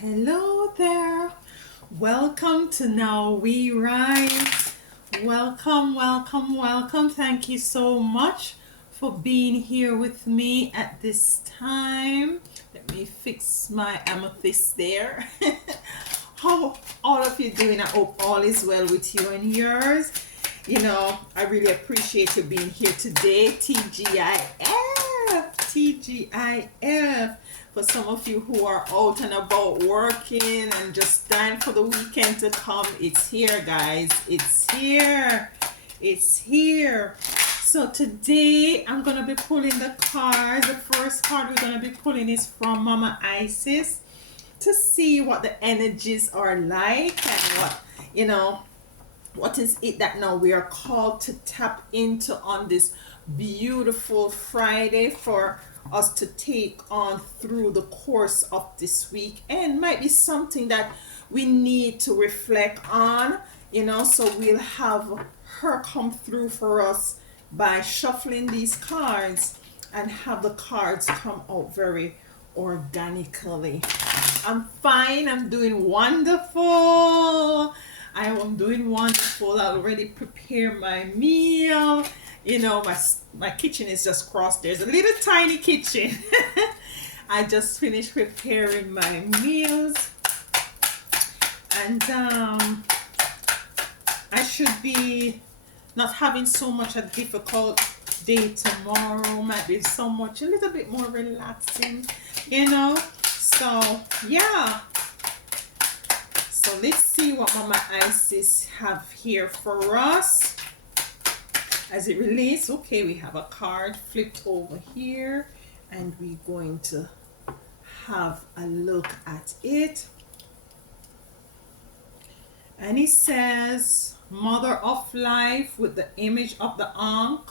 Hello there. Welcome to Now We Rise. Welcome, welcome, welcome. Thank you so much for being here with me at this time. Let me fix my amethyst there. How all of you doing? I hope all is well with you and yours. I really appreciate you being here today. TGIF. For some of you who are out and about working and just dying for the weekend to come, it's here, guys. It's here. It's here. So today I'm gonna be pulling the cards. The first card we're gonna be pulling is from Mama Isis to see what the energies are like and what is it that now we are called to tap into on this beautiful Friday for us to take on through the course of this week, and might be something that we need to reflect on, so we'll have her come through for us by shuffling these cards and have the cards come out very organically. I'm fine. I'm doing wonderful. I am doing wonderful. I already prepared my meal. My kitchen is just crossed. There's a little tiny kitchen. I just finished preparing my meals. And I should be not having so much a difficult day tomorrow. Might be a little bit more relaxing, So, yeah. So let's see what Mama Isis have here for us as it relates. Okay, we have a card flipped over here and we're going to have a look at it. And it says Mother of Life with the image of the ankh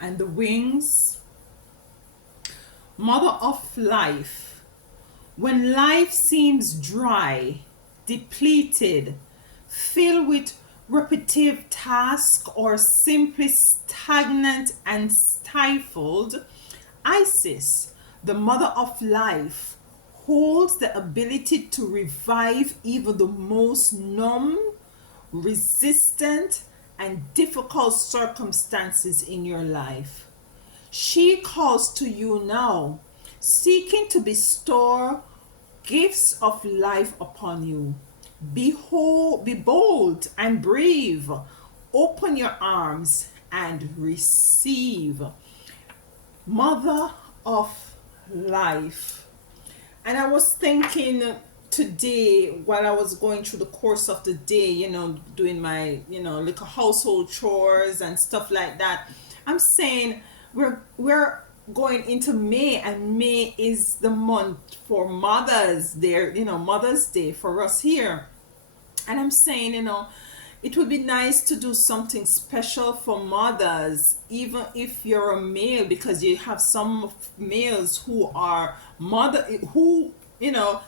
and the wings. Mother of Life. When life seems dry, depleted, filled with repetitive tasks, or simply stagnant and stifled, Isis, the Mother of Life, holds the ability to revive even the most numb, resistant, and difficult circumstances in your life. She calls to you now, seeking to bestow gifts of life upon you. Be bold and brave. Open your arms and receive. Mother of Life. And I was thinking today, while I was going through the course of the day, doing my, little household chores and stuff like that, I'm saying we're going into May, and May is the month for Mother's Day, Mother's Day for us here. And I'm saying, it would be nice to do something special for mothers, even if you're a male, because you have some males who are who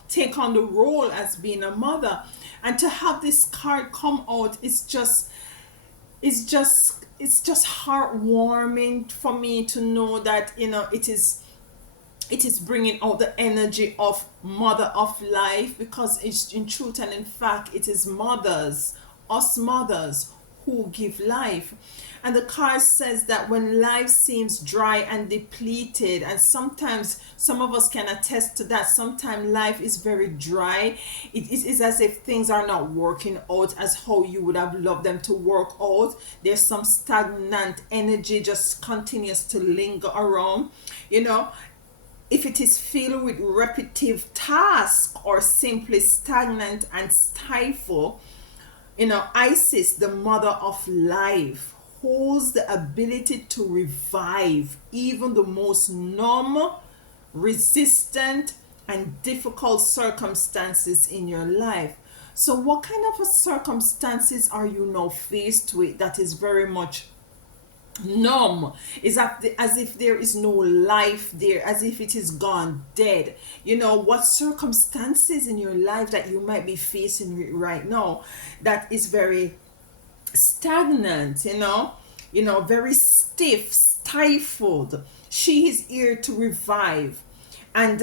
take on the role as being a mother. And to have this card come out it's just heartwarming for me to know that it is bringing out the energy of Mother of Life, because it's in truth and in fact it is us mothers who give life. And the card says that when life seems dry and depleted, and sometimes some of us can attest to that, sometimes life is very dry. It is as if things are not working out as how you would have loved them to work out. There's some stagnant energy just continues to linger around. If it is filled with repetitive tasks or simply stagnant and stifled, Isis, the Mother of Life, holds the ability to revive even the most numb, resistant, and difficult circumstances in your life. So what kind of circumstances are you now faced with that is very much numb? Is that as if there is no life there, as if it is gone dead? What circumstances in your life that you might be facing right now that is very stagnant, very stiff, stifled? She is here to revive. And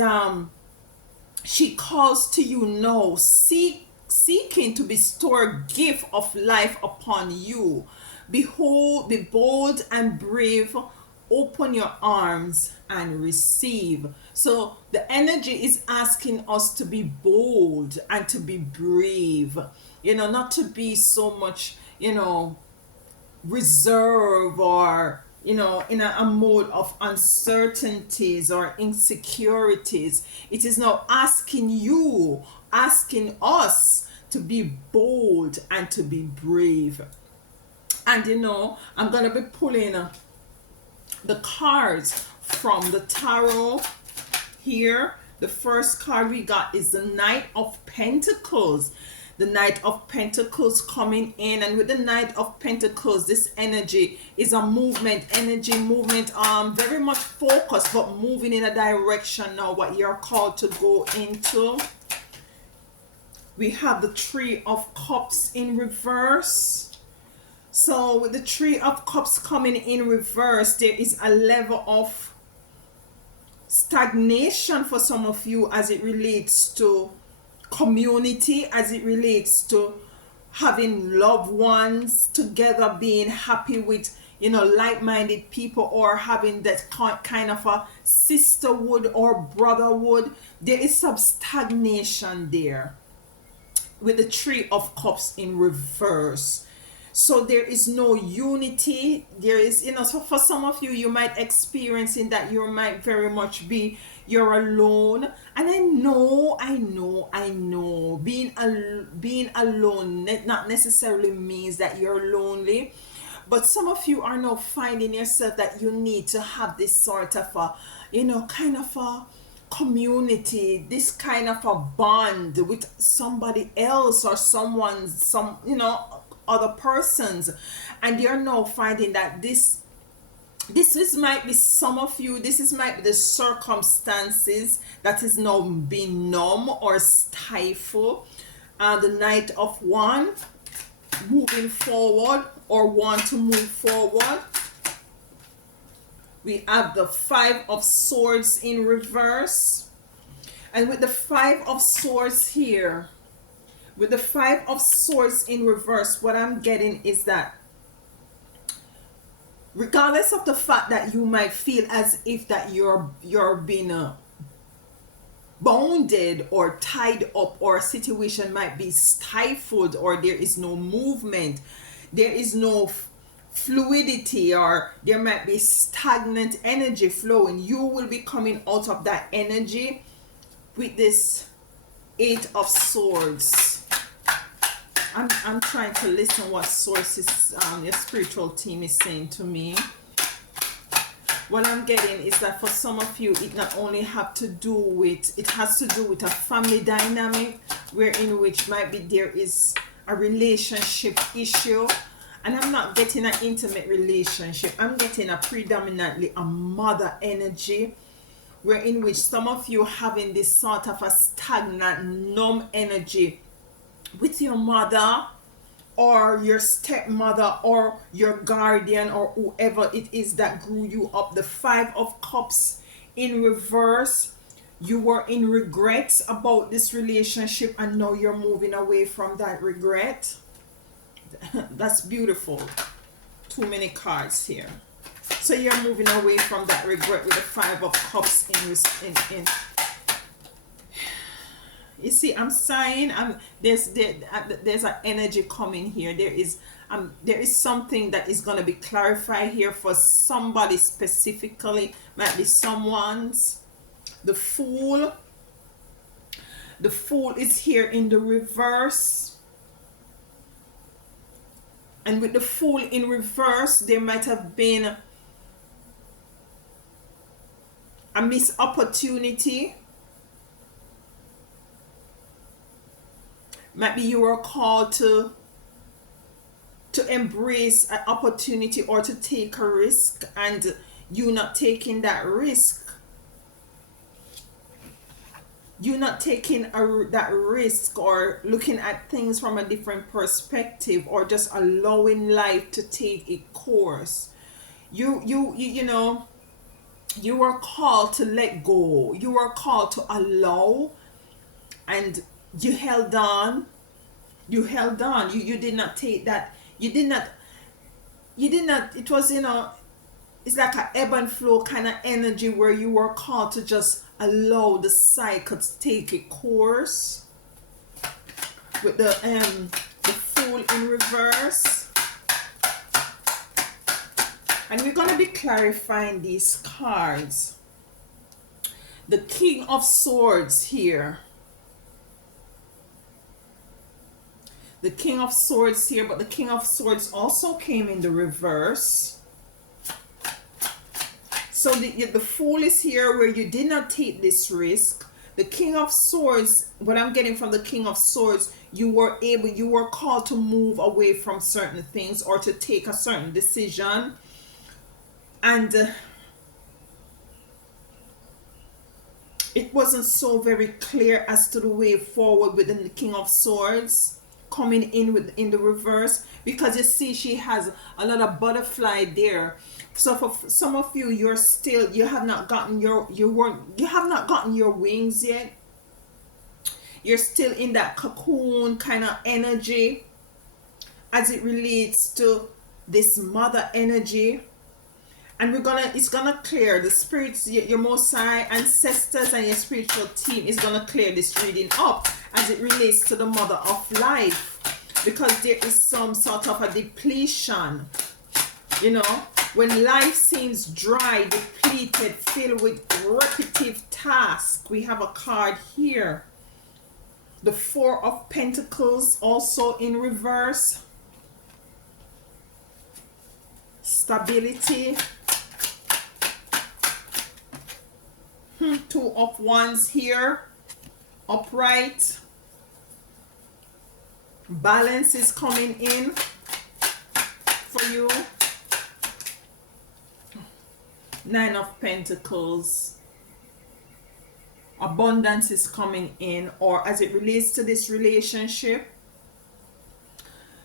She calls to you now, seeking to bestow a gift of life upon you. Behold, be bold and brave. Open your arms and receive. So the energy is asking us to be bold and to be brave. Not to be so much, reserve, or in a mode of uncertainties or insecurities. It is now asking us to be bold and to be brave. And I'm gonna be pulling the cards from the tarot here. The first card we got is the Knight of Pentacles. The Knight of Pentacles coming in, and with the Knight of Pentacles, this energy is a movement energy, very much focused, but moving in a direction now what you're called to go into. We have the Three of Cups in reverse. So with the Three of Cups coming in reverse, there is a level of stagnation for some of you as it relates to community, as it relates to having loved ones together, being happy with like-minded people, or having that kind of a sisterhood or brotherhood. There is some stagnation there with the Three of Cups in reverse. So there is no unity. There is, so for some of you, you might experience in that you might very much be, you're alone. And I know, being alone not necessarily means that you're lonely. But some of you are now finding yourself that you need to have this sort of a, kind of a community, this kind of a bond with somebody else, or other persons. And you're now finding that this is might be some of you, might be the circumstances that is now being numb or stifled. The Knight of Wands, moving forward or want to move forward. We have the Five of Swords in reverse. And with the Five of Swords here, with the Five of Swords in reverse, what I'm getting is that regardless of the fact that you might feel as if that you're being bounded or tied up, or a situation might be stifled, or there is no movement, there is no fluidity, or there might be stagnant energy flowing, you will be coming out of that energy with this Eight of Swords. I'm trying to listen what sources your spiritual team is saying to me. What I'm getting is that for some of you, it not only has to do with a family dynamic, in which might be there is a relationship issue. And I'm not getting an intimate relationship. I'm getting a predominantly a mother energy, in which some of you having this sort of a stagnant, numb energy with your mother, or your stepmother, or your guardian, or whoever it is that grew you up. The Five of Cups in reverse, you were in regrets about this relationship, and now you're moving away from that regret. That's beautiful. Too many cards here. So you're moving away from that regret with the Five of Cups in you see, I'm sighing. There's an energy coming here. There is something that is going to be clarified here for somebody specifically. Might be someone's. The Fool. The Fool is here in the reverse. And with the Fool in reverse, there might have been a missed opportunity. Maybe you were called to embrace an opportunity or to take a risk, and you not taking that risk. You not taking that risk, or looking at things from a different perspective, or just allowing life to take its course. You were called to let go. You were called to allow and you held on. You held on. You did not take that. You did not it was, it's like a ebb and flow kind of energy where you were called to just allow the cycle to take a course with the Fool in reverse. And we're going to be clarifying these cards. The King of Swords here. The King of Swords here, but the King of Swords also came in the reverse. So the Fool is here where you did not take this risk. The King of Swords, what I'm getting from the King of Swords, you were called to move away from certain things or to take a certain decision. And it wasn't so very clear as to the way forward within the King of Swords coming in the reverse, because you see she has a lot of butterfly there. So for some of you, you have not gotten your wings yet. You're still in that cocoon kind of energy as it relates to this mother energy. And it's gonna clear the spirits, your Most High ancestors and your spiritual team is gonna clear this reading up as it relates to the mother of life, because there is some sort of a depletion. When life seems dry, depleted, filled with repetitive tasks. We have a card here. The Four of Pentacles also in reverse. Stability. Two of Wands here. Upright. Balance is coming in for you. Nine of Pentacles. Abundance is coming in, or as it relates to this relationship.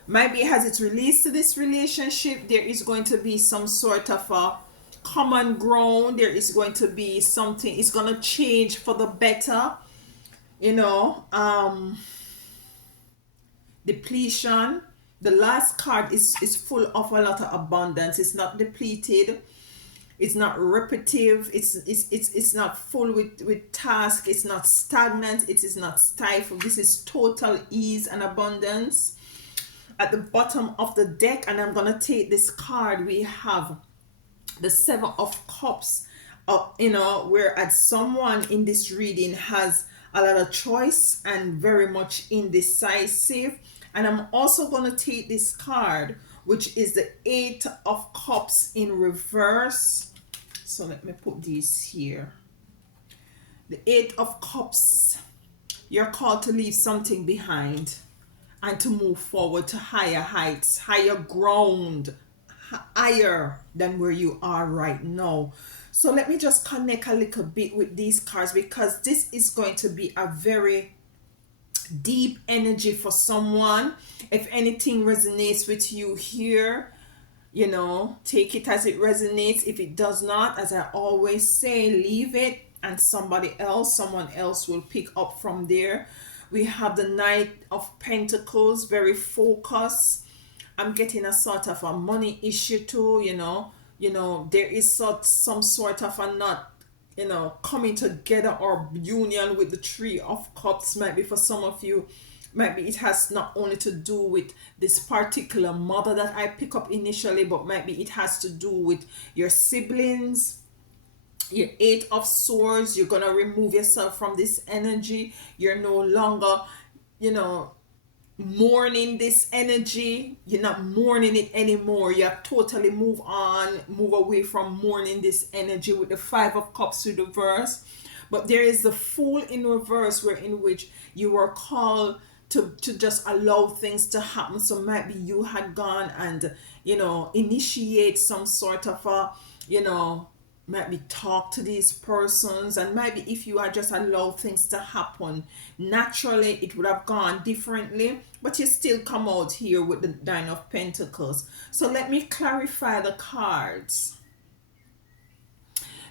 Maybe as it relates to this relationship, there is going to be some sort of a common ground. There is going to be something. It's going to change for the better. Depletion. The last card is full of a lot of abundance. It's not depleted. It's not repetitive. It's not full with task. It's not stagnant. It is not stifled. This is total ease and abundance. At the bottom of the deck, and I'm gonna take this card, we have the Seven of Cups. Where someone in this reading has a lot of choice and very much indecisive. And I'm also gonna take this card, which is the Eight of Cups in reverse. So let me put these here. The Eight of Cups. You're called to leave something behind and to move forward to higher heights, higher ground, higher than where you are right now. So let me just connect a little bit with these cards, because this is going to be a very deep energy for someone. If anything resonates with you here, take it as it resonates. If it does not, as I always say, leave it, and someone else will pick up from there. We have the Knight of Pentacles, very focused. I'm getting a sort of a money issue too. There is some sort of a not coming together or union with the Three of Cups. Might be for some of you, maybe it has not only to do with this particular mother that I pick up initially, but maybe it has to do with your siblings. Your Eight of Swords, you're gonna remove yourself from this energy. You're no longer mourning this energy. You're not mourning it anymore. You have totally move away from mourning this energy with the Five of Cups with the reverse. But there is the Fool in reverse, where in which you were called to just allow things to happen. So maybe you had gone and initiate some sort of a maybe talk to these persons, and maybe if you had just allowed things to happen naturally, it would have gone differently. But you still come out here with the Nine of Pentacles. So let me clarify the cards.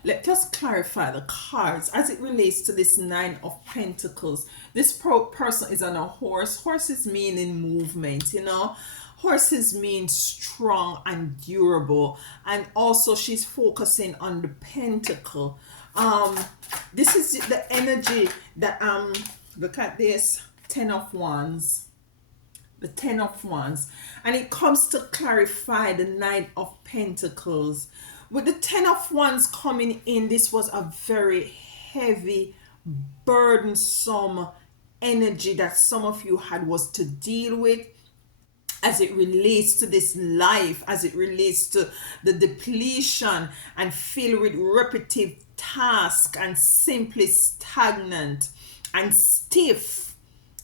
Let us clarify the cards as it relates to this Nine of Pentacles. This person is on a horse. Horses mean in movement, you know. Horses mean strong and durable. And also she's focusing on the pentacle. Um, this is the energy that look at this. Ten of Wands. The Ten of Wands, and it comes to clarify the Nine of Pentacles. With the Ten of Wands coming in, this was a very heavy, burdensome energy that some of you had was to deal with as it relates to this life, as it relates to the depletion and filled with repetitive task and simply stagnant and stiff,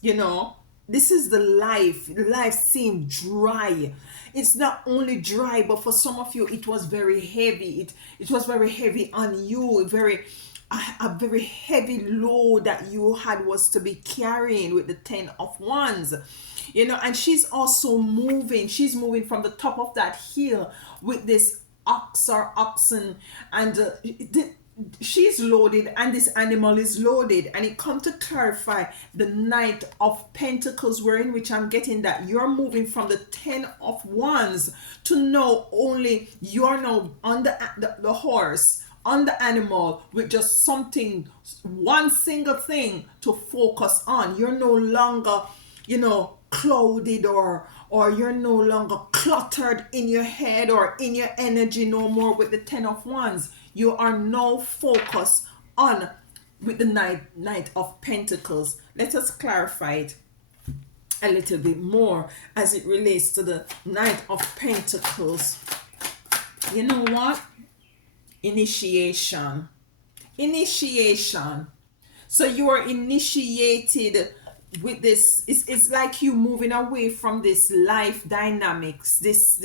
you know. This is the life seemed dry. It's not only dry, but for some of you it was very heavy. It was very heavy on you, a very heavy load that you had was to be carrying with the Ten of Wands, you know. And she's also moving, she's moving from the top of that hill with this ox or oxen, and she's loaded and this animal is loaded. And it comes to clarify the Knight of Pentacles, wherein which I'm getting that you're moving from the Ten of Wands to know only you're now on the horse, on the animal, with just something, one single thing to focus on. You're no longer, you know, clouded, or you're no longer cluttered in your head or in your energy no more with the Ten of Wands. You are now focused on with the Knight of Pentacles. Let us clarify it a little bit more as it relates to the Knight of Pentacles. You know what? Initiation. So you are initiated with this. It's like you moving away from this life dynamics, this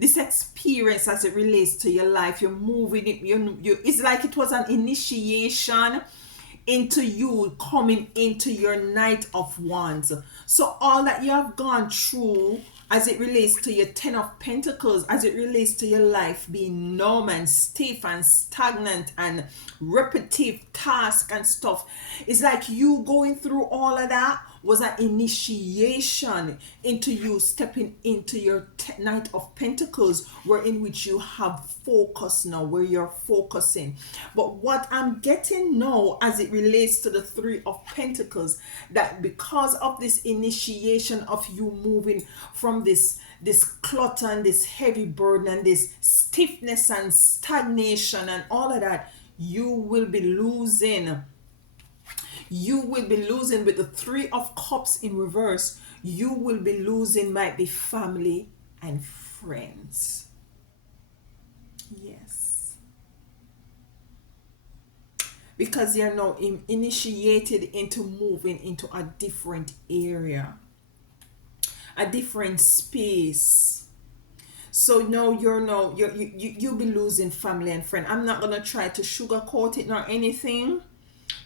experience as it relates to your life. You're moving it, you it's like it was an initiation into you coming into your Knight of Wands. So all that you have gone through as it relates to your Ten of Pentacles, as it relates to your life being numb and stiff and stagnant and repetitive task and stuff, it's like you going through all of that was an initiation into you stepping into your Knight of Pentacles, where in which you have focus now, where you're focusing. But what I'm getting now as it relates to the Three of Pentacles, that because of this initiation of you moving from this clutter and this heavy burden and this stiffness and stagnation and all of that, you will be losing with the Three of Cups in reverse. You will be losing, might be family and friends. Yes, because you're now initiated into moving into a different area, a different space. So now you'll be losing family and friend. I'm not gonna try to sugarcoat it nor anything.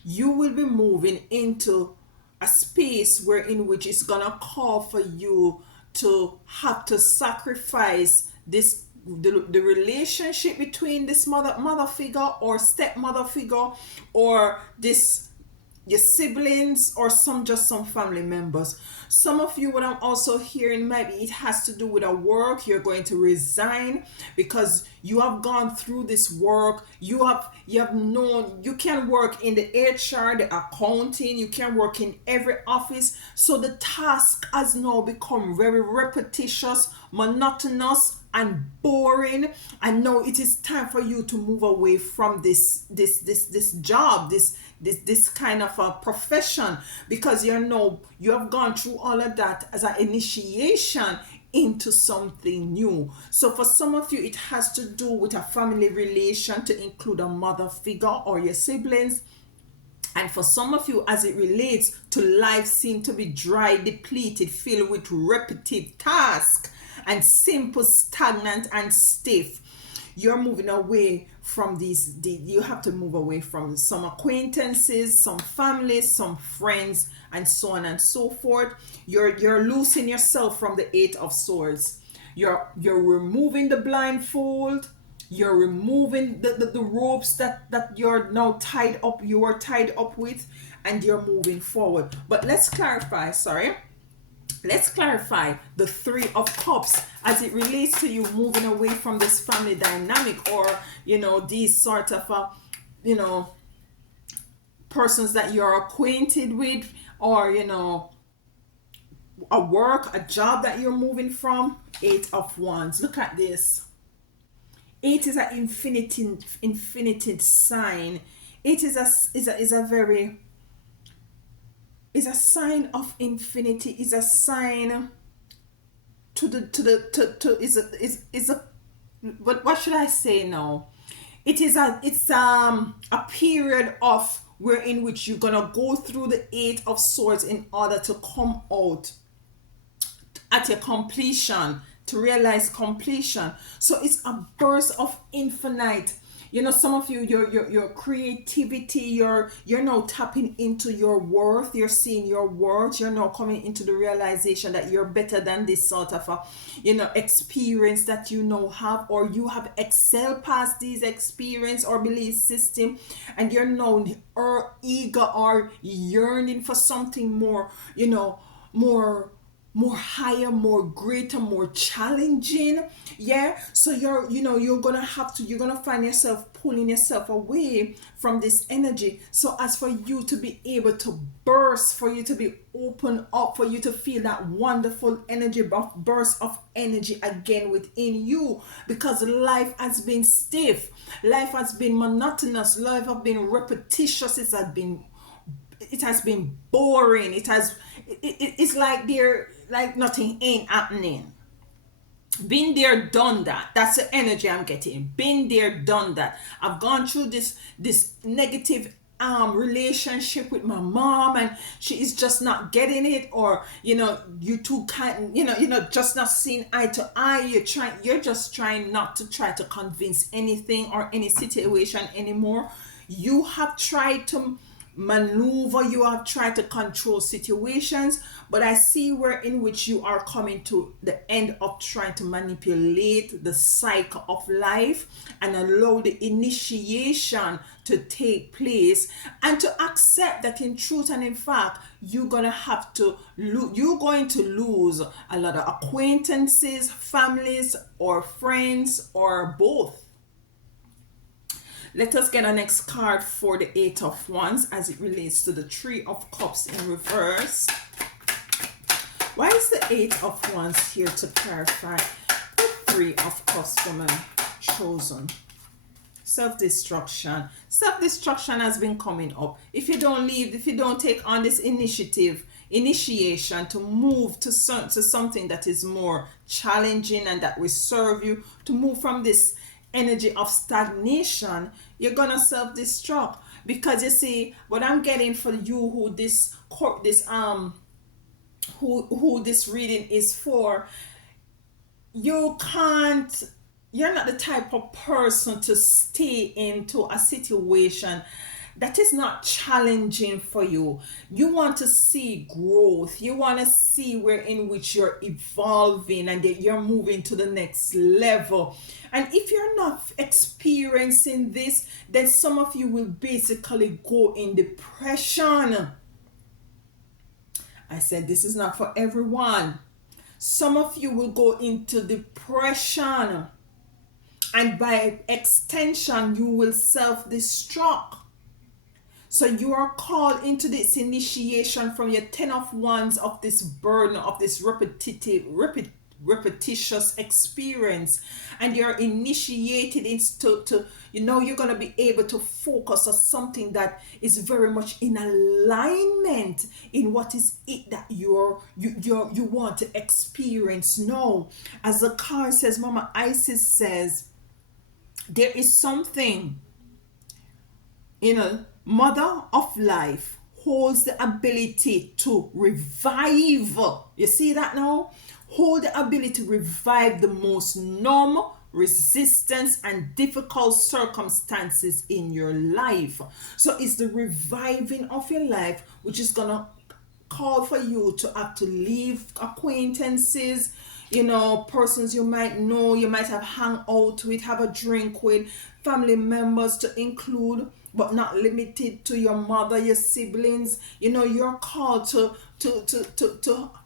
You will be moving into a space where in which it's gonna call for you to have to sacrifice the relationship between this mother figure or stepmother figure, or this your siblings, or some family members. Some of you, what I'm also hearing, maybe it has to do with a work. You're going to resign because you have gone through this work. You have known you can work in the HR, the accounting, you can work in every office. So the task has now become very repetitious, monotonous, and boring. And now it is time for you to move away from this job, this kind of a profession, because you have gone through all of that as an initiation into something new. So for some of you, it has to do with a family relation, to include a mother figure or your siblings. And for some of you, as it relates to life, seem to be dry, depleted, filled with repetitive tasks and simple, stagnant and stiff. You're moving away from you have to move away from some acquaintances, some families, some friends, and so on and so forth. You're losing yourself from the Eight of Swords. You're removing the blindfold. You're removing the ropes that you're now you are tied up with, and you're moving forward. But let's clarify the Three of Cups as it relates to you moving away from this family dynamic, or these sort of you know persons that you're acquainted with, or a work, a job that you're moving from. Eight of Wands. Look at this. Eight is an infinity sign. It is a very, is a sign of infinity. Is a sign to the to is a what should I say now? It's a period of where in which you're gonna go through the Eight of Swords in order to come out at your completion, to realize completion. So it's a burst of infinite. Some of you, your creativity, you're now tapping into your worth. You're seeing your worth. You're now coming into the realization that you're better than this sort of a experience that you now have, or you have excelled past these experience or belief system, and you're now eager or yearning for something more, more higher, more greater, more challenging. Yeah, so you're gonna find yourself pulling yourself away from this energy. So as for you to be able to burst, for you to be open up, for you to feel that wonderful energy, burst of energy again within you, because life has been stiff, life has been monotonous, life has been repetitious, it has been boring. It's like nothing ain't happening. Been there, done that. That's the energy I'm getting. Been there, done that. I've gone through this negative relationship with my mom, and she is just not getting it, or you two can't, just not seeing eye to eye. You're just trying not to try to convince anything or any situation anymore. You have tried to maneuver, you have tried to control situations, but I see where in which you are coming to the end of trying to manipulate the cycle of life and allow the initiation to take place, and to accept that in truth and in fact you're going to lose a lot of acquaintances, families, or friends, or both. Let us get a next card for the Eight of Wands as it relates to the Three of Cups in reverse. Why is the Eight of Wands here to clarify the Three of Cups, woman chosen? Self-destruction. Self-destruction has been coming up. If you don't take on this initiation to move to something that is more challenging and that will serve you, to move from this energy of stagnation, you're gonna self-destruct. Because you see, what I'm getting for you, who this reading is for, you can't you're not the type of person to stay into a situation that is not challenging for you. You want to see growth. You want to see where in which you're evolving and that you're moving to the next level. And if you're not experiencing this, then some of you will basically go in depression. I said this is not for everyone. Some of you will go into depression, and by extension you will self-destruct. So you are called into this initiation from your Ten of Wands, of this burden, of this repetitious experience, and you're initiated into you're going to be able to focus on something that is very much in alignment in what is it that you want to experience now. As the card says, Mama Isis says, there is something, Mother of Life holds the ability to revive. You see that now? Hold the ability to revive the most numb, resistance, and difficult circumstances in your life. So it's the reviving of your life which is gonna call for you to have to leave acquaintances, persons you might know, you might have hung out with, have a drink with, family members to include, but not limited to your mother, your siblings. You're called to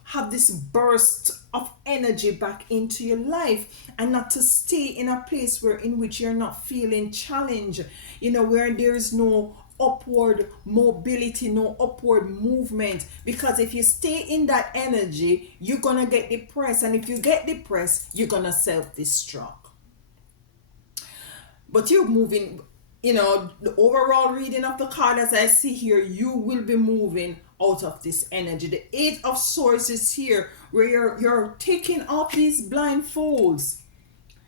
have this burst of energy back into your life, and not to stay in a place where in which you're not feeling challenged, where there is no upward mobility, no upward movement. Because if you stay in that energy, you're gonna get depressed, and if you get depressed, you're gonna self-destruct. But you're moving, the overall reading of the card as I see here, you will be moving out of this energy. The Eight of Swords is here, where you're taking off these blindfolds.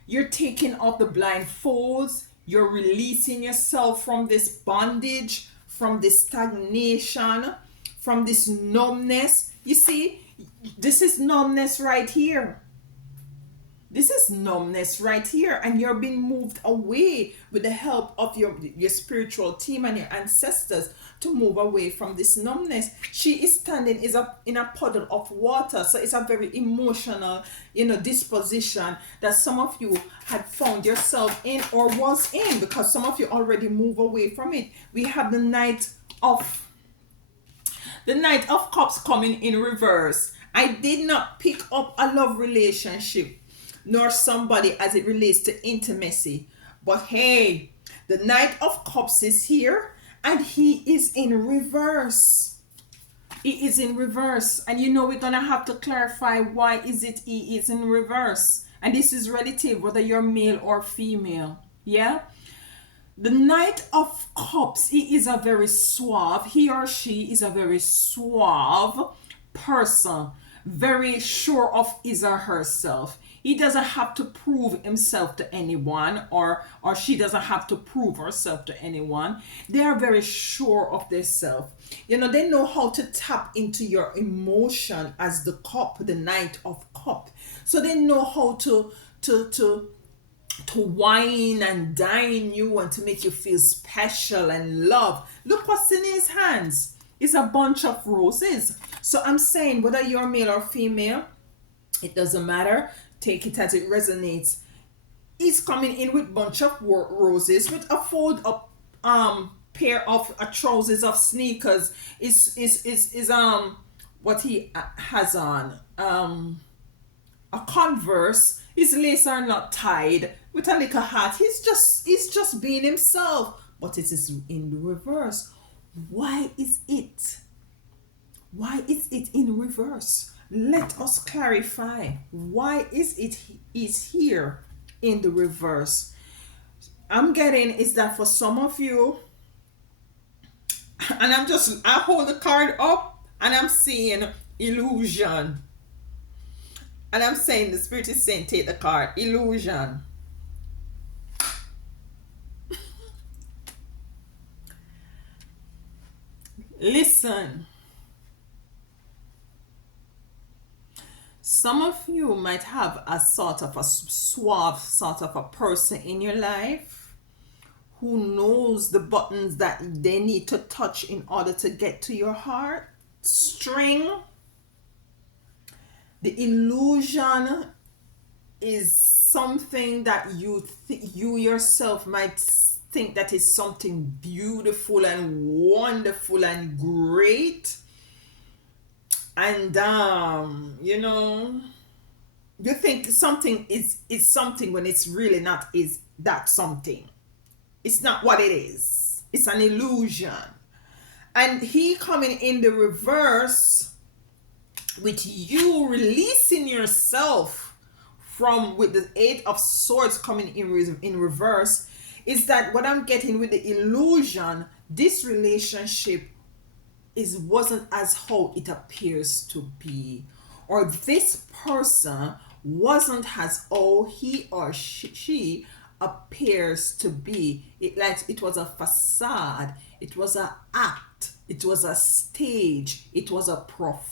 You're taking off the blindfolds. You're releasing yourself from this bondage, from this stagnation, from this numbness. You see, this is numbness right here. This is numbness right here, and you're being moved away with the help of your spiritual team and your ancestors to move away from this numbness. She is standing in a puddle of water, so it's a very emotional, disposition that some of you had found yourself in or was in, because some of you already move away from it. We have the Knight of Cups coming in reverse. I did not pick up a love relationship nor somebody as it relates to intimacy. But hey, the Knight of Cups is here, and he is in reverse. He is in reverse. And we're going to have to clarify why is it he is in reverse. And this is relative, whether you're male or female. Yeah? The Knight of Cups, he is a very suave, he or she is a very suave person, very sure of his or herself. He doesn't have to prove himself to anyone, or she doesn't have to prove herself to anyone. They are very sure of themselves. They know how to tap into your emotion as the cup, the Knight of Cup. So they know how to wine and dine you, and to make you feel special and loved. Look what's in his hands. It's a bunch of roses. So I'm saying, whether you're male or female, it doesn't matter. Take it as it resonates. He's coming in with bunch of roses, with a fold up pair of trousers of sneakers. Is what he has on, a Converse. His laces are not tied, with a little hat. He's just being himself, but it is in the reverse. Why is it in reverse? Let us clarify. Why is it is here in the reverse? I'm getting is that for some of you, and I hold the card up and I'm seeing illusion. And I'm saying, the Spirit is saying, take the card, illusion. Listen. Some of you might have a sort of a suave sort of a person in your life who knows the buttons that they need to touch in order to get to your heart string. The illusion is something that you yourself might think that is something beautiful and wonderful and great. And you think something is something when it's really not is that something. It's not what it is. It's an illusion. And he coming in the reverse with you releasing yourself from, with the Eight of Swords coming in reverse, is that what I'm getting with the illusion, this relationship wasn't as how it appears to be, or this person wasn't as how he or she appears to be. It was a facade, it was an act, it was a stage, it was a performance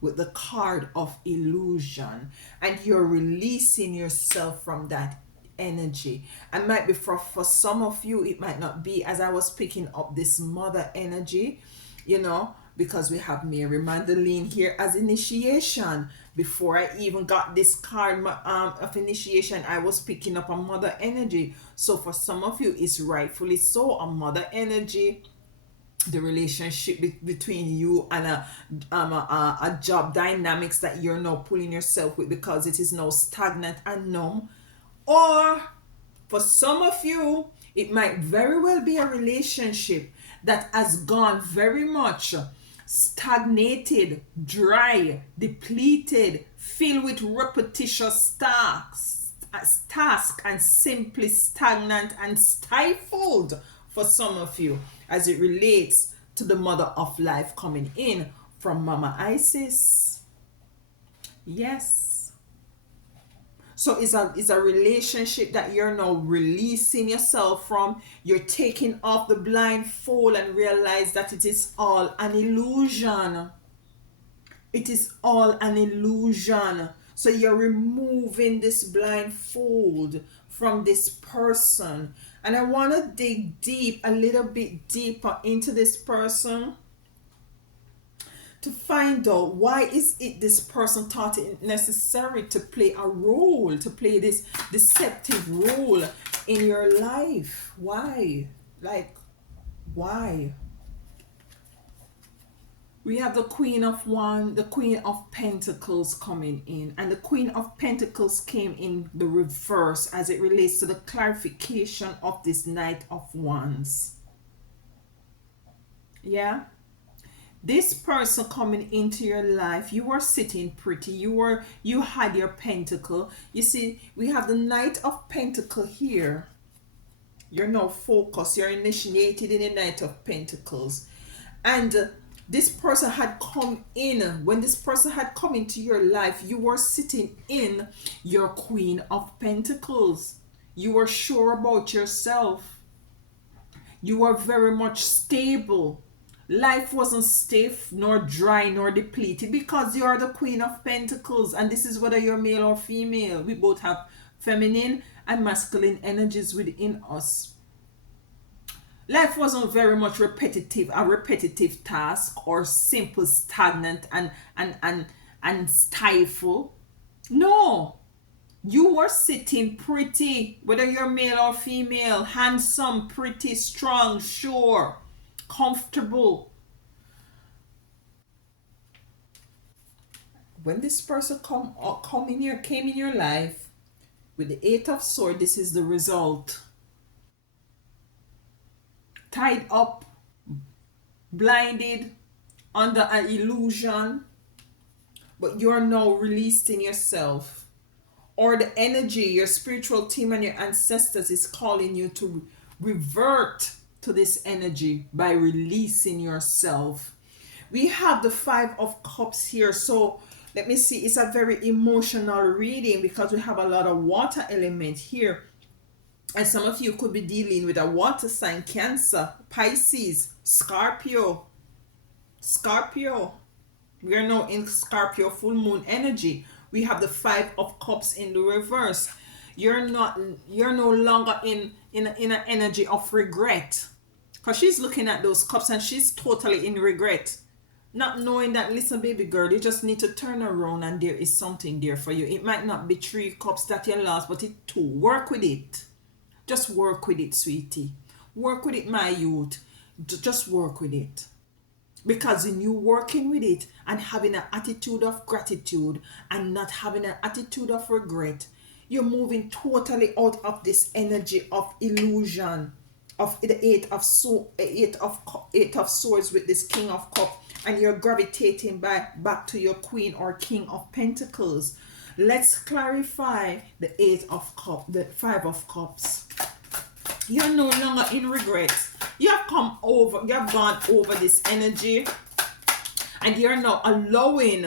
with the card of illusion, and you're releasing yourself from that energy. And might be for some of you, it might not be, as I was picking up this mother energy, because we have Mary Magdalene here as initiation. Before I even got this card of initiation, I was picking up a mother energy. So for some of you, it's rightfully so a mother energy. The relationship between you and a job dynamics that you're now pulling yourself with because it is now stagnant and numb. Or for some of you, it might very well be a relationship that has gone very much stagnated, dry, depleted, filled with repetitious tasks, and simply stagnant and stifled for some of you as it relates to the mother of life coming in from Mama Isis. Yes. So it's a relationship that you're now releasing yourself from. You're taking off the blindfold and realize that it is all an illusion. It is all an illusion. So you're removing this blindfold from this person. And I want to dig deep, a little bit deeper into this person to find out why is it this person thought it necessary to play a role, to play this deceptive role in your life. Why? Like, why? We have the Queen of Pentacles coming in, and the Queen of Pentacles came in the reverse as it relates to the clarification of this Knight of Wands. Yeah, this person coming into your life, you were sitting pretty, you had your pentacle. You see, we have the Knight of Pentacle here. You're now focused, you're initiated in the Knight of Pentacles, and this person had come in. When this person had come into your life, you were sitting in your Queen of Pentacles. You were sure about yourself. You were very much stable. Life wasn't stiff, nor dry, nor depleted because you are the Queen of Pentacles. And this is whether you're male or female. We both have feminine and masculine energies within us. Life wasn't very much a repetitive task or simple, stagnant and stifle. No, you were sitting pretty, whether you're male or female, handsome, pretty, strong, sure, comfortable. When this person came in your life with the Eight of Swords, this is the result. Tied up, blinded, under an illusion, but you are now released in yourself. Or the energy, your spiritual team and your ancestors is calling you to revert to this energy by releasing yourself. We have the Five of Cups here, so let me see, it's a very emotional reading because we have a lot of water element here. And some of you could be dealing with a water sign, Cancer, Pisces, Scorpio. We are now in Scorpio full moon energy. We have the Five of Cups in the reverse. You're no longer in an energy of regret. Because she's looking at those cups and she's totally in regret. Not knowing that, listen, baby girl, you just need to turn around and there is something there for you. It might not be 3 cups that you lost, but it 2. Work with it. Just work with it, sweetie. Work with it, my youth. Just work with it. Because in you working with it and having an attitude of gratitude and not having an attitude of regret, you're moving totally out of this energy of illusion, of the Eight of Swords with this King of Cups, and you're gravitating back to your Queen or King of Pentacles. Let's clarify the Eight of Cups, the Five of Cups. You're no longer in regret. You have gone over this energy, and you're now allowing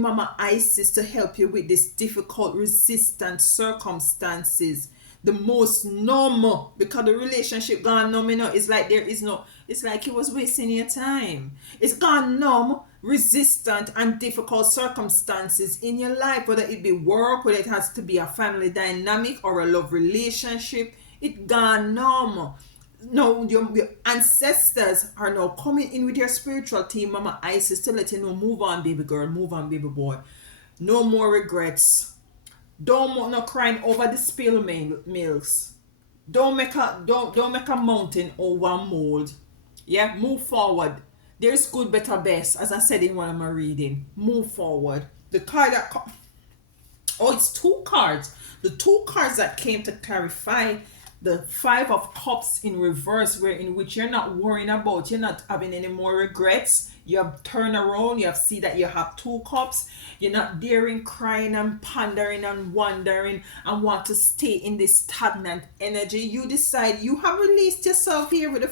Mama Isis to help you with this difficult, resistant circumstances. The most numb, because the relationship gone numb, it's like it's like it was wasting your time. It's gone numb, resistant, and difficult circumstances in your life, whether it be work, whether it has to be a family dynamic or a love relationship. It gone numb. no, your ancestors are now coming in with your spiritual team, Mama Isis, to let you know, move on, baby girl, move on, baby boy. No more regrets. No crying over the spill milks. Don't make a mountain over a mold. Yeah, move forward. There's good, better, best. As I said in one of my reading, move forward. The card that oh, it's two cards. The two cards that came to clarify the Five of Cups in reverse, where in which you're not worrying about, you're not having any more regrets. You have turned around, you have see that you have two cups. You're not daring, crying and pondering and wondering and want to stay in this stagnant energy. You decide you have released yourself here with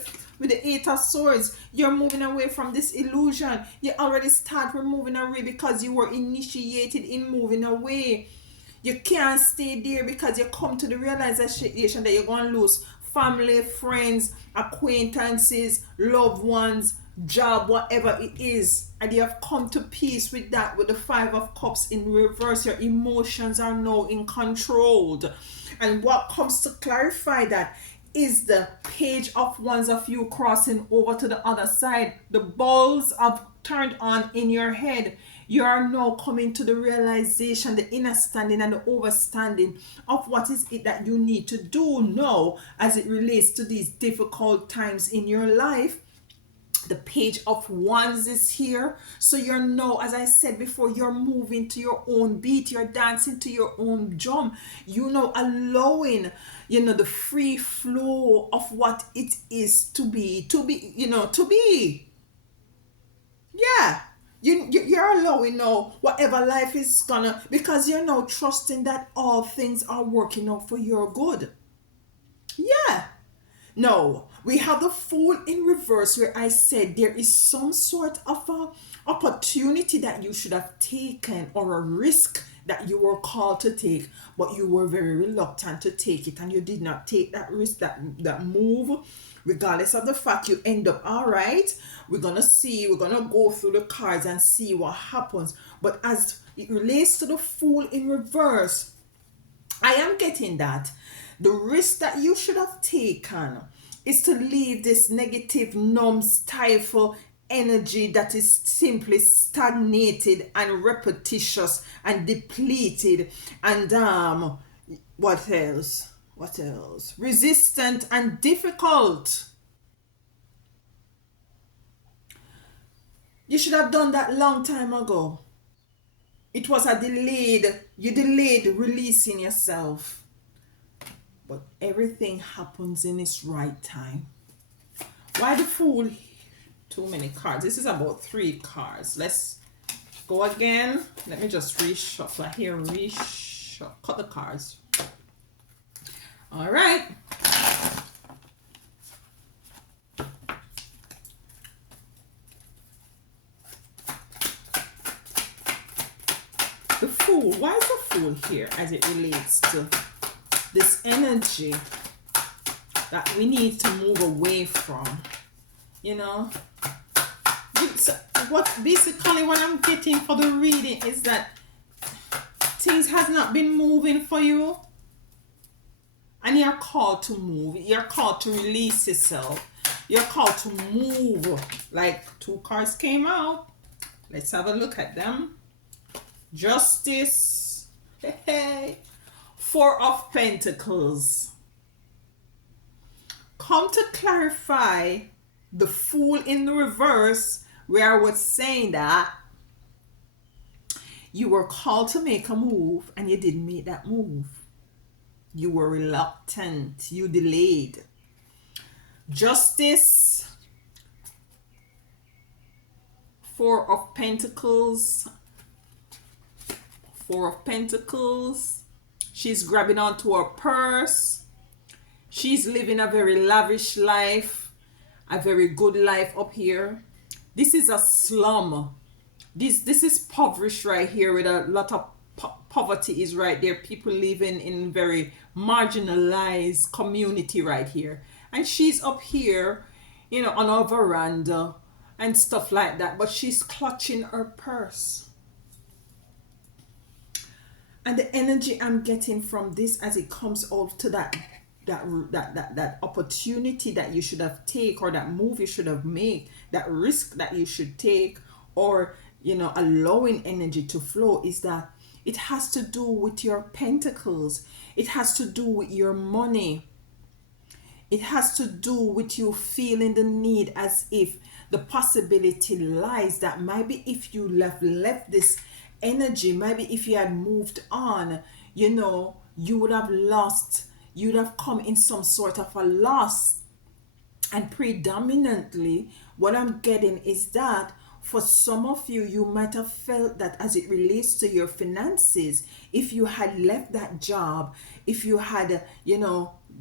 the Eight of Swords. You're moving away from this illusion. You already start removing away because you were initiated in moving away. You can't stay there because you come to the realization that you're going to lose family, friends, acquaintances, loved ones, job, whatever it is. And you have come to peace with that, with the Five of Cups in reverse. Your emotions are now in controlled. And what comes to clarify that is the Page of Wands of you crossing over to the other side. The balls have turned on in your head. You are now coming to the realization, the understanding and the overstanding of what is it that you need to do now as it relates to these difficult times in your life. The Page of Wands is here. So you're now, as I said before, you're moving to your own beat. You're dancing to your own drum. You know, allowing, the free flow of what it is to be. Yeah. You're allowing now whatever life is gonna, because you're now trusting that all things are working out for your good. Yeah. No, we have the Fool in reverse, where I said there is some sort of a opportunity that you should have taken, or a risk that you were called to take, but you were very reluctant to take it, and you did not take that risk, that move. Regardless of the fact, you end up all right. We're gonna go through the cards and see what happens. But as it relates to the Fool in reverse, I am getting that the risk that you should have taken is to leave this negative, numb, stifle energy that is simply stagnated and repetitious and depleted and what else? What else? Resistant and difficult. You should have done that long time ago. It was you delayed releasing yourself. But everything happens in its right time. Why the Fool? Too many cards. This is about 3 cards. Let's go again. Let me just reshuffle here. Cut the cards. All right. The Fool. Why is the Fool here as it relates to this energy that we need to move away from? So what I'm getting for the reading is that things has not been moving for you, and you're called to move. You're called to release yourself. You're called to move. Like 2 cards came out. Let's have a look at them. Justice. Hey. 4 of Pentacles. Come to clarify the Fool in the reverse, where I was saying that you were called to make a move and you didn't make that move. You were reluctant. You delayed. Justice. 4 of Pentacles. 4 of Pentacles. She's grabbing onto her purse. She's living a very lavish life, a very good life up here. This is a slum. This is impoverished right here, with a lot of poverty is right there. People living in very marginalized community right here. And she's up here, on her veranda and stuff like that. But she's clutching her purse. And the energy I'm getting from this as it comes out to that that opportunity that you should have take, or that move you should have made, that risk that you should take, or allowing energy to flow, is that it has to do with your pentacles. It has to do with your money. It has to do with you feeling the need, as if the possibility lies that maybe if you left this energy, maybe if you had moved on, you would have lost, you'd have come in some sort of a loss. And predominantly, what I'm getting is that for some of you, you might have felt that as it relates to your finances, if you had left that job, if you had,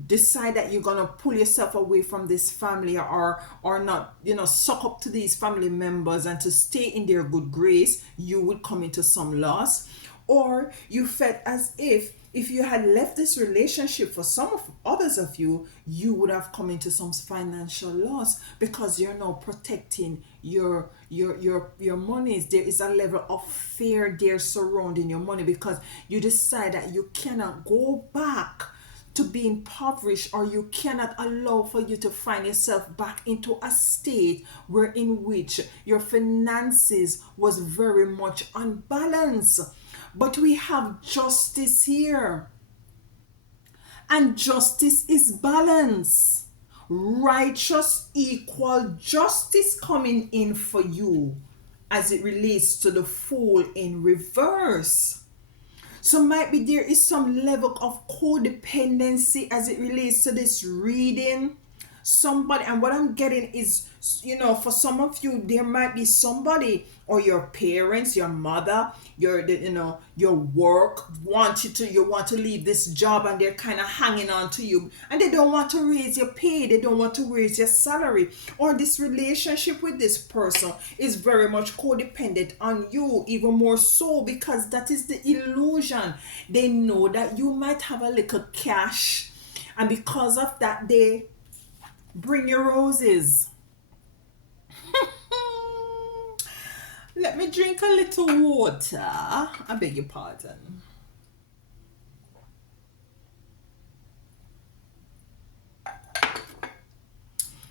decide that you're gonna pull yourself away from this family, or not, suck up to these family members and to stay in their good grace, you would come into some loss. Or you felt as if you had left this relationship, for some of others of you, you would have come into some financial loss, because you're now protecting your monies. There is a level of fear there surrounding your money, because you decide that you cannot go back to be impoverished, or you cannot allow for you to find yourself back into a state where in which your finances was very much unbalanced. But we have justice here, and justice is balance. Righteous equal justice coming in for you as it relates to the Fool in reverse. So might be there is some level of codependency as it relates to this reading. Somebody, and what I'm getting is, for some of you, there might be somebody, or your parents, your mother, your work you want to leave this job, and they're kind of hanging on to you, and they don't want to raise your pay, they don't want to raise your salary, or this relationship with this person is very much codependent on you, even more so, because that is the illusion. They know that you might have a little cash, and because of that, they bring your roses. Let me drink a little water. I beg your pardon.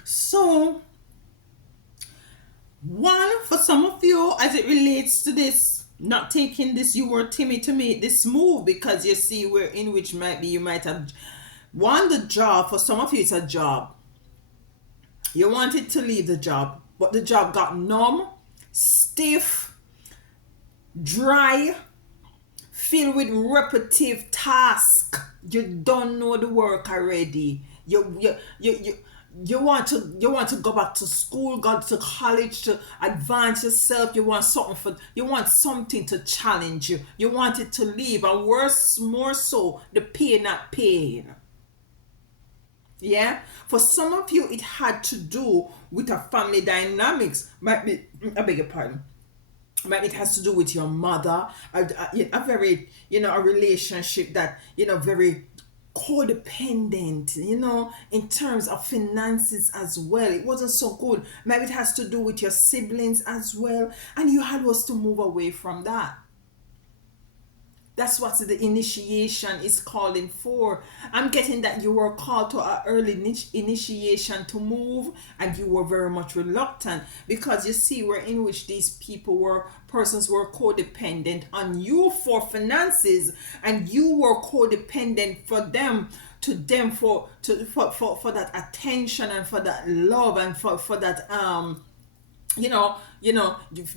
So, one, for some of you, as it relates to this, not taking this, you were timid to make this move, because you see where in which might be you might have one, the job. For some of you, it's a job. You wanted to leave the job, but the job got numb, stiff, dry, filled with repetitive tasks. You don't know the work already. You want to go back to school, go to college to advance yourself. You want something to challenge you. You want it to leave, and worse, more so, the pain not paying. Yeah, for some of you, it had to do with a family dynamics. Might be, I beg your pardon. Might it has to do with your mother, a very, a relationship that, very codependent, in terms of finances as well. It wasn't so good. Maybe it has to do with your siblings as well, and you had was to move away from that. That's what the initiation is calling for. I'm getting that you were called to an early initiation to move, and you were very much reluctant, because you see where in which these persons were codependent on you for finances, and you were codependent for them, to them for that attention, and for that love, and for that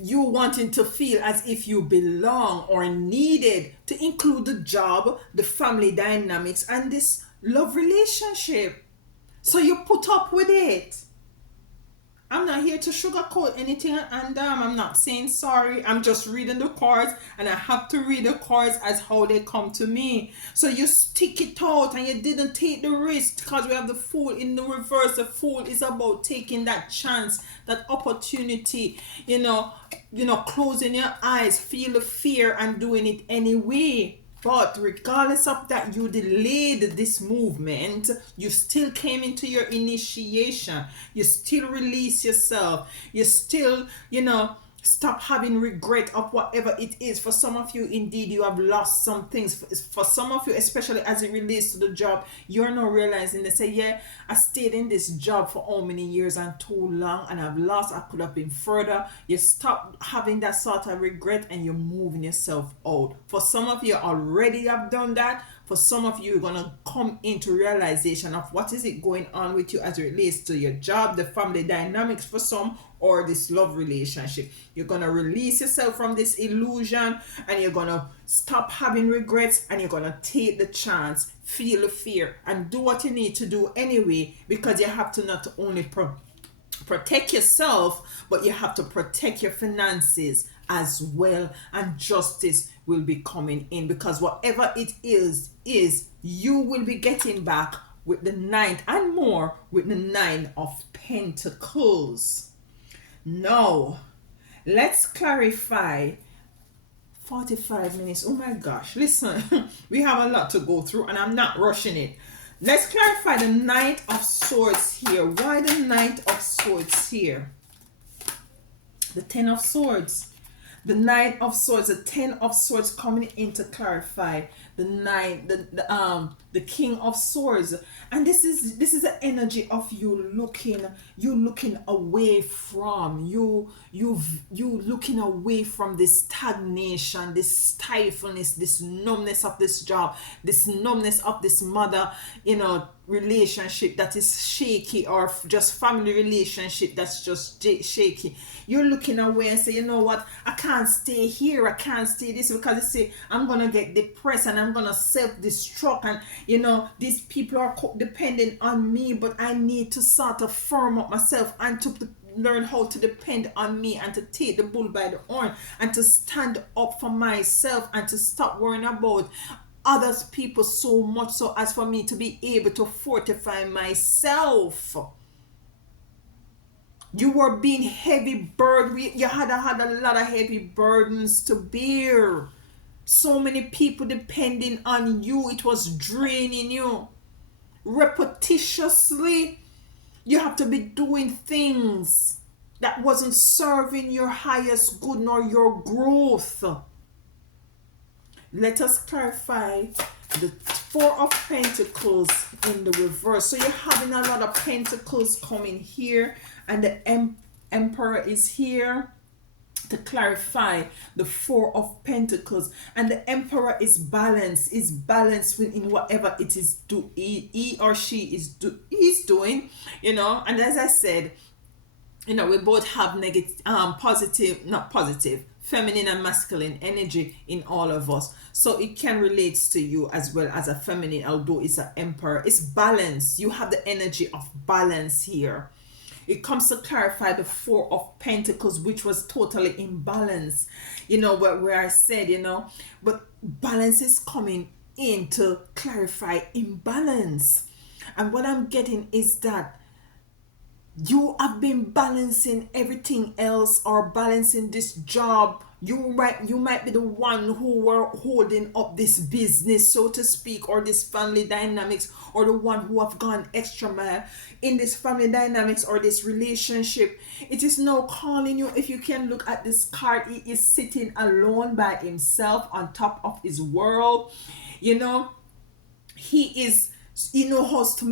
you wanting to feel as if you belong or needed, to include the job, the family dynamics, and this love relationship. So you put up with it. I'm not here to sugarcoat anything, and I'm not saying sorry. I'm just reading the cards, and I have to read the cards as how they come to me. So you stick it out, and you didn't take the risk, because we have the Fool in the reverse. The Fool is about taking that chance, that opportunity. Closing your eyes, feel the fear, and doing it anyway. But regardless of that, you delayed this movement. You still came into your initiation. You still release yourself. You still, Stop having regret of whatever it is. For some of you, indeed, you have lost some things. For some of you, especially as it relates to the job, you're not realizing. They say, yeah, I stayed in this job for how many years and too long, and I've lost. I could have been further. You stop having that sort of regret and you're moving yourself out. For some of you, already have done that. For some of you, you're going to come into realization of what is it going on with you as it relates to your job, the family dynamics for some, or this love relationship. You're going to release yourself from this illusion, and you're going to stop having regrets, and you're going to take the chance, feel the fear, and do what you need to do anyway, because you have to not only protect yourself, but you have to protect your finances as well, and justice will be coming in, because whatever it is you will be getting back with the ninth, and more with the nine of pentacles. Now let's clarify. 45 minutes, oh my gosh, listen. We have a lot to go through and I'm not rushing it. Let's clarify the Knight of Swords here. Why the Knight of Swords here? The Ten of Swords. The Knight of Swords, the Ten of Swords coming in to clarify the Knight, the King of Swords. And this is the energy of you looking away from you looking away from this stagnation, this stifleness, this numbness of this job, this numbness of this mother, relationship that is shaky, or just family relationship that's just shaky. You're looking away and say, you know what, I can't stay here, I can't stay this, because you say I'm gonna get depressed and I'm gonna self-destruct, and these people are dependent on me, but I need to sort of firm up myself and to learn how to depend on me, and to take the bull by the horn, and to stand up for myself, and to stop worrying about others people so much, so as for me to be able to fortify myself. You were being heavy burden. You had a lot of heavy burdens to bear. So many people depending on you. It was draining you. Repetitiously, you have to be doing things that wasn't serving your highest good nor your growth. Let us clarify the Four of Pentacles in the reverse. So you're having a lot of pentacles coming here, and the Emperor is here to clarify the Four of Pentacles. And the Emperor is balanced in whatever it is he or she is doing, and as I said, we both have negative, feminine and masculine energy in all of us. So it can relate to you as well as a feminine, although it's an Emperor. It's balance. You have the energy of balance here. It comes to clarify the Four of Pentacles, which was totally imbalanced. Where I said, but balance is coming in to clarify imbalance. And what I'm getting is that you have been balancing everything else, or balancing this job. You might be the one who were holding up this business, so to speak, or this family dynamics, or the one who have gone extra mile in this family dynamics or this relationship. It is now calling you. If you can look at this card, he is sitting alone by himself on top of his world. He knows how to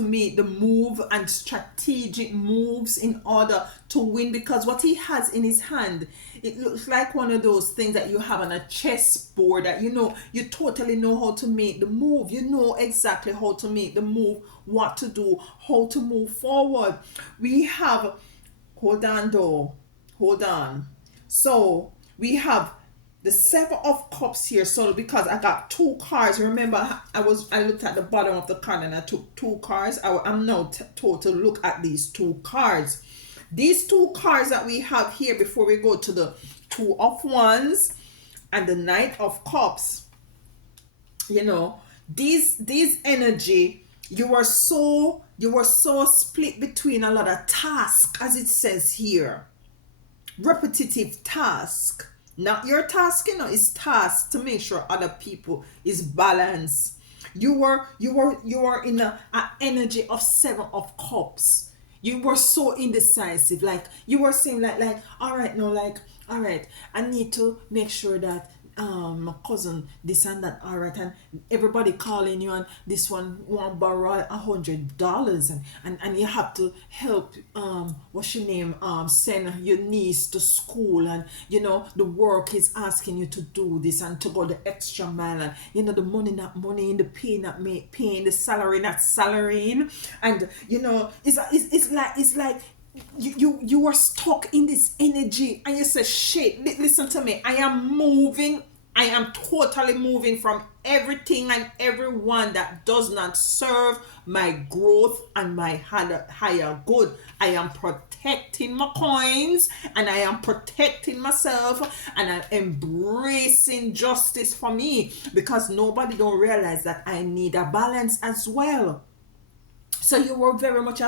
make the move and strategic moves in order to win, because what he has in his hand, it looks like one of those things that you have on a chessboard, that you totally know how to make the move. You know exactly how to make the move, what to do, how to move forward. We have, hold on. So we have the Seven of Cups here. So because I got two cards, remember I looked at the bottom of the card and I took two cards. I'm now told to look at these two cards. These two cards that we have here before we go to the Two of Wands and the Knight of Cups. These energy, you were so split between a lot of tasks, as it says here. Repetitive task. Not your task, it's task to make sure other people is balanced. You were in an energy of Seven of Cups. You were so indecisive. Like you were saying, all right, no, like, all right, I need to make sure that my cousin this and that, all right, and everybody calling you, and this one want borrow $100, and you have to help what's your name, send your niece to school, and the work is asking you to do this and to go the extra mile, and the money not money, the pay not paying, the salary not salarying, and it's like you are stuck in this energy, and you say, shit, listen to me, I am totally moving from everything and everyone that does not serve my growth and my higher good. I am protecting my coins, and I am protecting myself, and I'm embracing justice for me, because nobody don't realize that I need a balance as well. So you were very much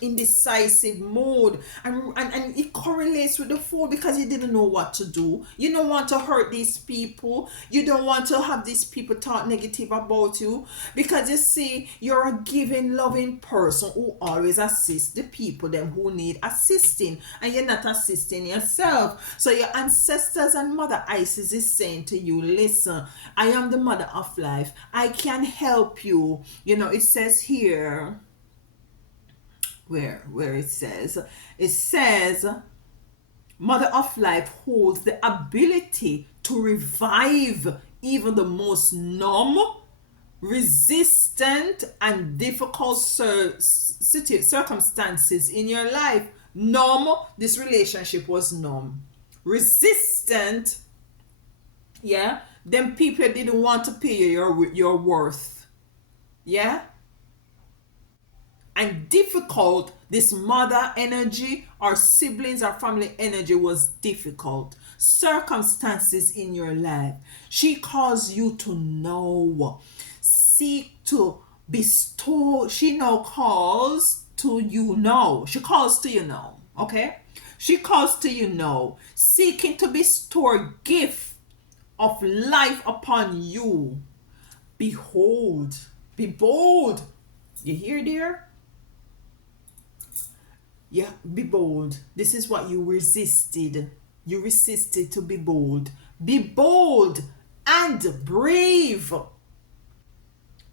indecisive mode, and it correlates with the fool, because you didn't know what to do. You don't want to hurt these people. You don't want to have these people talk negative about you, because you see, you're a giving, loving person who always assists the people them who need assisting, and you're not assisting yourself. So your ancestors and Mother Isis is saying to you, listen, I am the mother of life. I can help you. It says here, where it says mother of life holds the ability to revive even the most numb, resistant, and difficult circumstances in your life. Numb, this relationship was numb. Resistant, yeah, them people didn't want to pay you your worth, yeah. And difficult, this mother energy or siblings or family energy was difficult. Circumstances in your life, she calls you to know, seek to bestow. She now calls to you now. She calls to you now. Okay, she calls to you now, seeking to bestow a gift of life upon you. Behold, be bold. You hear, dear? Yeah, be bold. This is what you resisted. You resisted to be bold. Be bold and brave.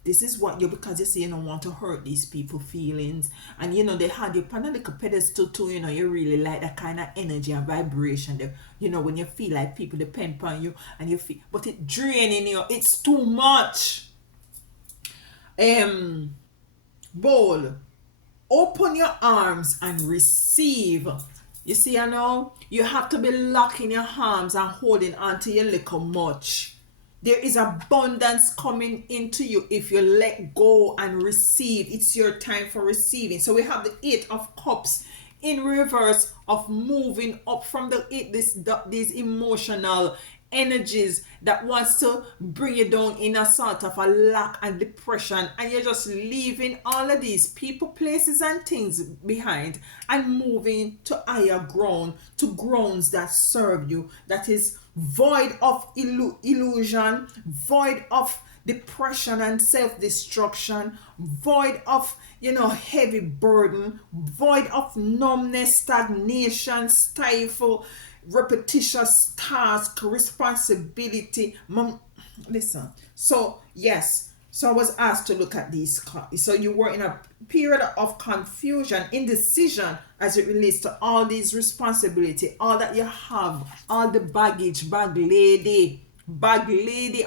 This is what because you see, you don't want to hurt these people's feelings. And they had you on a little pedestal too, you really like that kind of energy and vibration there. When you feel like people depend upon you, and you feel, but it draining you. It's too much. Bold. Open your arms and receive. You see, you have to be locking your arms and holding on to your little much. There is abundance coming into you if you let go and receive. It's your time for receiving. So we have the Eight of Cups in reverse, of moving up from these emotional energies that wants to bring you down in a sort of a lack and depression, and you're just leaving all of these people, places, and things behind, and moving to higher ground, to grounds that serve you, that is void of illusion, void of depression and self-destruction, void of heavy burden, void of numbness, stagnation, stifle, repetitious task, responsibility. Listen, so yes, so I was asked to look at these. So you were in a period of confusion, indecision, as it relates to all these responsibility, all that you have, all the baggage, bag lady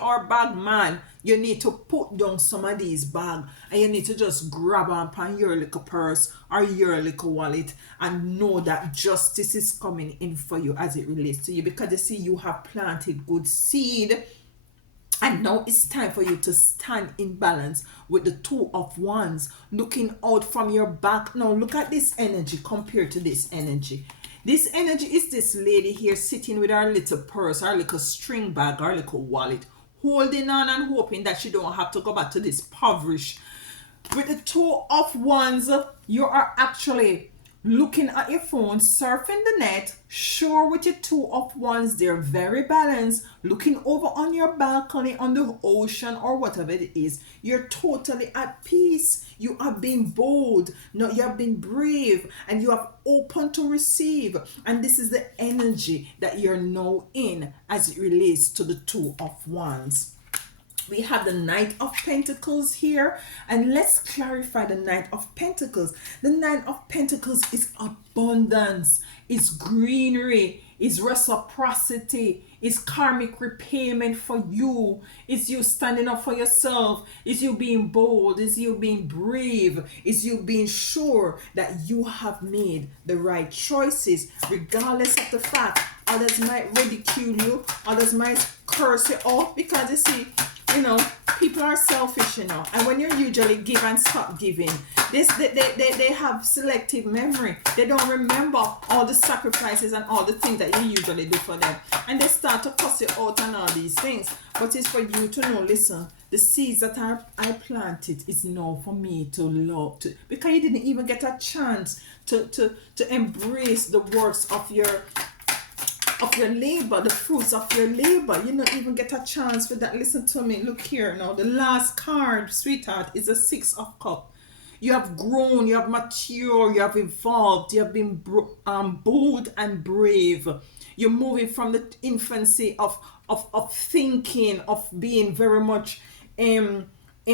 or bag man. You need to put down some of these bags, and you need to just grab on your little purse or your little wallet, and know that justice is coming in for you as it relates to you, because you see, you have planted good seed, and now it's time for you to stand in balance with the Two of Wands, looking out from your back. Now look at this energy compared to this energy. This energy is this lady here sitting with her little purse, her little string bag, her little wallet, holding on and hoping that she don't have to go back to this impoverished. With the Two of Wands, you are actually looking at your phone, surfing the net, sure with your two of wands, they're very balanced, looking over on your balcony on the ocean or whatever it is, you're totally at peace. You have been bold, no, you have been brave, and you have open to receive. And this is the energy that you're now in as it relates to the two of wands. We have the Knight of Pentacles here, and let's clarify the Knight of Pentacles. The Knight of Pentacles is abundance, is greenery, is reciprocity, is karmic repayment for you, is you standing up for yourself, is you being bold, is you being brave, is you being sure that you have made the right choices, regardless of the fact others might ridicule you, others might curse you off, because you see, people are selfish, and when you usually give and stop giving, they have selective memory. They don't remember all the sacrifices and all the things that you usually do for them, and they start to cuss you out and all these things. But it's for you to know, listen, the seeds that I planted is now for me to love, because you didn't even get a chance to embrace the works of your labor, the fruits of your labor. You don't even get a chance for that. Listen to me. Look here now. The last card, sweetheart, is a Six of Cups. You have grown, you have matured, you have evolved, you have been bold and brave. You're moving from the infancy of thinking, of being very much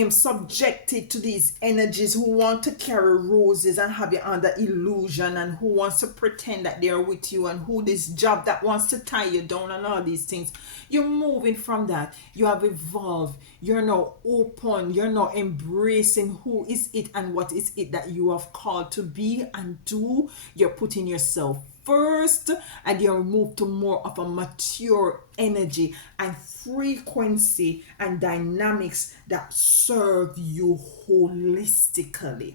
subjected to these energies, who want to carry roses and have you under illusion, and who wants to pretend that they're with you, and who this job that wants to tie you down and all these things. You're moving from that. You have evolved. You're now open. You're now embracing who is it and what is it that you have called to be and do. You're putting yourself first, and you move to more of a mature energy and frequency and dynamics that serve you holistically.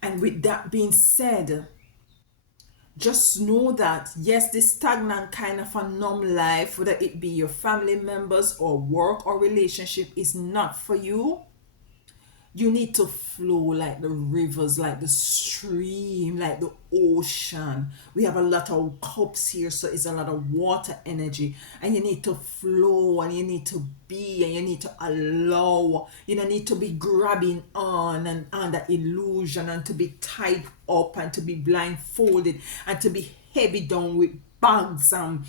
And with that being said, just know that yes, this stagnant kind of a numb life, whether it be your family members or work or relationship, is not for you. You need to flow like the rivers, like the stream, like the ocean. We have a lot of cups here, so it's a lot of water energy. And you need to flow, and you need to be, and you need to allow. You don't need to be grabbing on and under illusion, and to be tied up, and to be blindfolded, and to be heavy down with bags and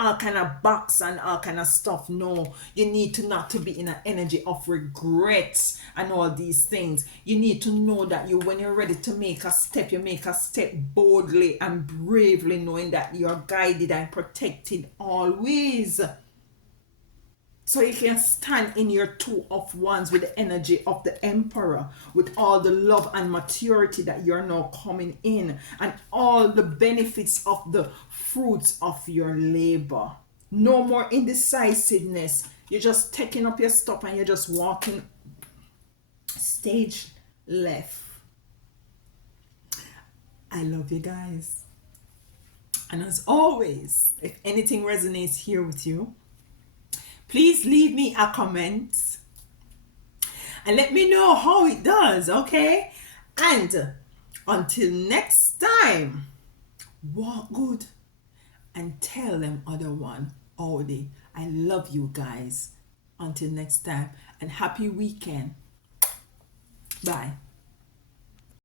all kind of box and all kind of stuff. No, you need to not to be in an energy of regrets and all these things. You need to know that when you're ready to make a step, you make a step boldly and bravely, knowing that you're guided and protected always. So you can stand in your two of wands with the energy of the Emperor, with all the love and maturity that you're now coming in, and all the benefits of the fruits of your labor. No more indecisiveness. You're just taking up your stuff and you're just walking stage left. I love you guys. And as always, if anything resonates here with you, please leave me a comment and let me know how it does, okay? And until next time, walk good and tell them other one all day. I love you guys. Until next time, and happy weekend. Bye.